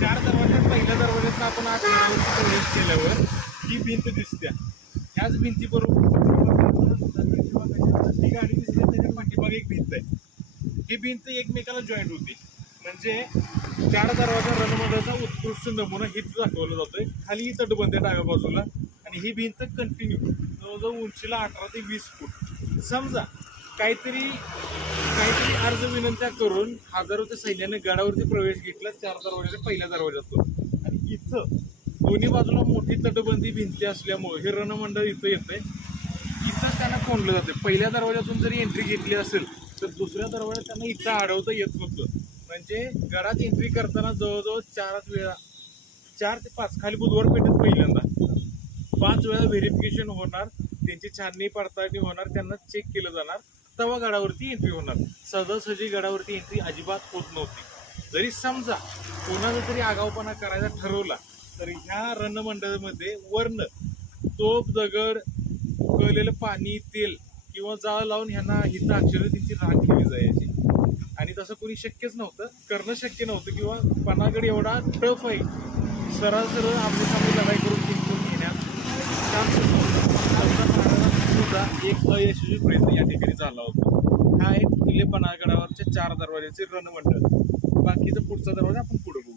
चार दरवाज्यात पहिल्या दरवाज्यात आपण आत प्रवेश केल्यावर ही भिंत दिसत्या. ह्याच भिंती बरोबर ती गाडी दिसते, त्याच्या पाठीमागे एक भिंत आहे. ही भिंत एकमेकाला जॉईंट होती. म्हणजे चार दरवाजा रणमंडळाचा उत्कृष्ट नमुना हेच दाखवला जातोय. खाली तटबंदी डाव्या बाजूला आणि ही भिंत कंटिन्यू जवळजवळ उंचीला 18 ते 20 फूट. समजा काहीतरी अर्ज विनंत्या करून हजारोच्या सैन्याने गडावरती प्रवेश घेतला चार दरवाजाच्या पहिल्या दरवाजातून. आणि इथं दोन्ही बाजूला मोठी तटबंदी भिंती असल्यामुळे हे रणमंडळ इथं येतंय. इथं त्यांना कोंडलं जाते. पहिल्या दरवाजातून जरी एंट्री घेतली असेल तर दुसऱ्या दरवाज्यात त्यांना इथं अडवता येत होतं. म्हणजे गडात एंट्री करताना जवळजवळ 4 ते 5 खाली बुधवार पेठेत पहिल्यांदा 5 वेळा व्हेरिफिकेशन होणार, त्यांची छाननी पडताळणी होणार, त्यांना चेक केलं जाणार, तेव्हा गडावरती एंट्री होणार. सहजासहजी गडावरती एंट्री अजिबात होत नव्हती. जरी समजा कोणाला तरी आगाऊपणा करायचा ठरवला तर ह्या रणमंडळामध्ये वर्ण तोप, दगड, उकळलेलं पाणी, तेल किंवा जाळ लावून ह्यांना हिथं अक्षरशः त्यांची राख केली जायची. आणि तसं कोणी शक्यच नव्हतं, करणं शक्य नव्हतं. किंवा पणागड एवढा टफ आहे, सरळ आमने सामने लढाई करून जिंकून घेण्यात सुद्धा एक अयशस्वी प्रयत्न या ठिकाणी झाला होता. हा एक किल्ले पणागडावरच्या 4 दरवाजाचे रणमंडळ. बाकीचा पुढचा दरवाजा आपण पुढे बघू.